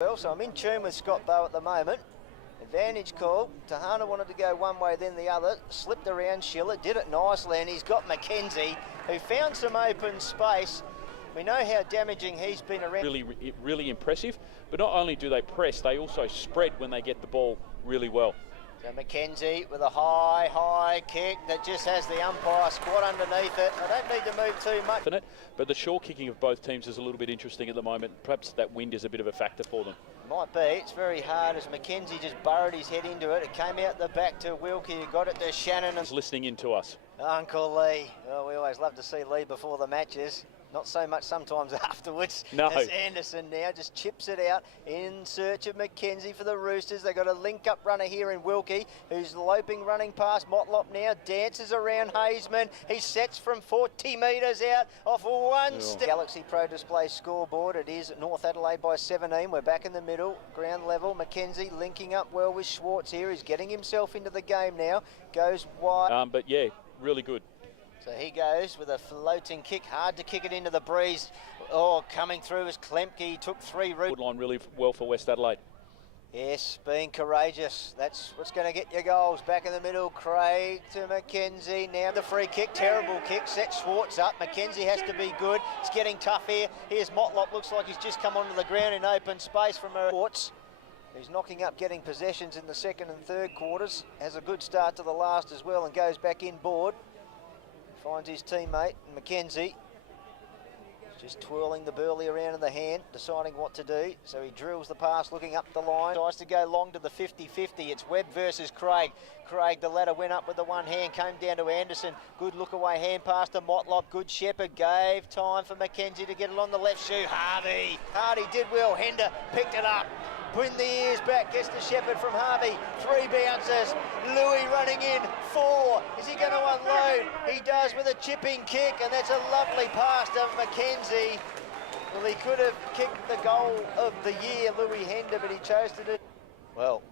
Well, so I'm in tune with Scott Bow at the moment. Advantage call. Tahana wanted to go one way, then the other. Slipped around Schiller, did it nicely, and he's got Mackenzie, who found some open space. We know how damaging he's been around. Really impressive. But not only do they press, they also spread when they get the ball really well. So Mackenzie with a high kick that just has the umpire squat underneath it. I don't need to move too much. But the short kicking of both teams is a little bit interesting at the moment. Perhaps that wind is a bit of a factor for them. Might be. It's very hard as Mackenzie just burrowed his head into it. It came out the back to Wilkie, who got it to Shannon. He's listening in to us. Uncle Lee. Oh, we always love to see Lee before the matches. Not so much sometimes afterwards. No. As Anderson now just chips it out in search of Mackenzie for the Roosters. They've got a link-up runner here in Wilkie, who's loping, running past Motlop now. Dances around Hazeman. He sets from 40 metres out off one step. Galaxy Pro Display scoreboard. It is North Adelaide by 17. We're back in the middle, ground level. Mackenzie linking up well with Schwartz here. He's getting himself into the game now. Goes wide. But yeah, really good. So he goes with a floating kick, hard to kick it into the breeze. Oh, coming through is Klemke. He took 3 routes. Good line really well for West Adelaide. Yes, being courageous. That's what's going to get your goals. Back in the middle, Craig to Mackenzie. Now the free kick, terrible kick. Set Schwartz up. Mackenzie has to be good. It's getting tough here. Here's Motlop. Looks like he's just come onto the ground in open space from Schwartz. He's knocking up, getting possessions in the second and third quarters. Has a good start to the last as well and goes back inboard. Finds his teammate, Mackenzie. Just twirling the burley around in the hand, deciding what to do. So he drills the pass, looking up the line. Tries to go long to the 50-50. It's Webb versus Craig. Craig, the ladder went up with the one hand, came down to Anderson. Good look away hand pass to Motlop. Good Shepherd, gave time for Mackenzie to get it on the left shoe. Harvey did well. Hender picked it up. Putting the ears back, gets to Shepherd from Harvey. 3 bounces. Louis running in. 4. Is he going to unload? He does with a chipping kick, and that's a lovely pass to Mackenzie. Well, he could have kicked the goal of the year, Louis Hender, but he chose to do. Well,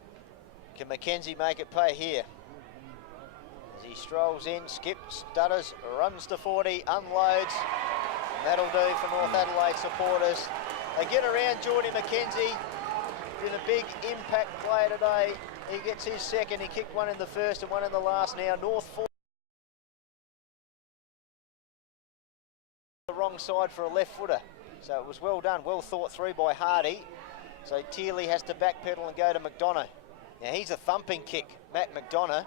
can Mackenzie make it pay here? As he strolls in, skips, stutters, runs to 40, unloads. And that'll do for North Adelaide supporters. They get around Geordie Mackenzie. Been a big impact play today. He gets his second. He kicked one in the first and one in the last now. North 4. The wrong side for a left footer. So it was well done, well thought through by Hardy. So Tierley has to backpedal and go to McDonough. Now he's a thumping kick, Matt McDonough.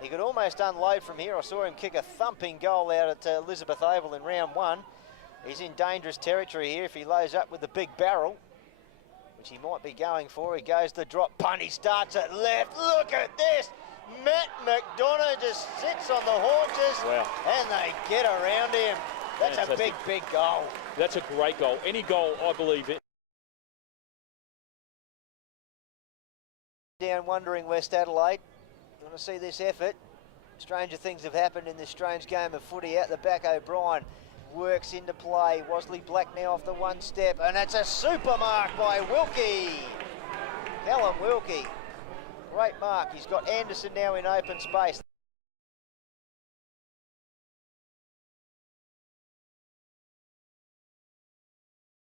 He could almost unload from here. I saw him kick a thumping goal out at Elizabeth Oval in round 1. He's in dangerous territory here if he loads up with the big barrel, which he might be going for. He goes to drop punt. He starts at left. Look at this. Matt McDonough just sits on the haunches. Wow. And they get around him. That's fantastic. A big goal. That's a great goal. Any goal, I believe it. Down wondering West Adelaide. You want to see this effort? Stranger things have happened in this strange game of footy. Out the back, O'Brien works into play. Wosley Black now off the one step, and it's a super mark by Wilkie. Callum Wilkie. Great mark. He's got Anderson now in open space.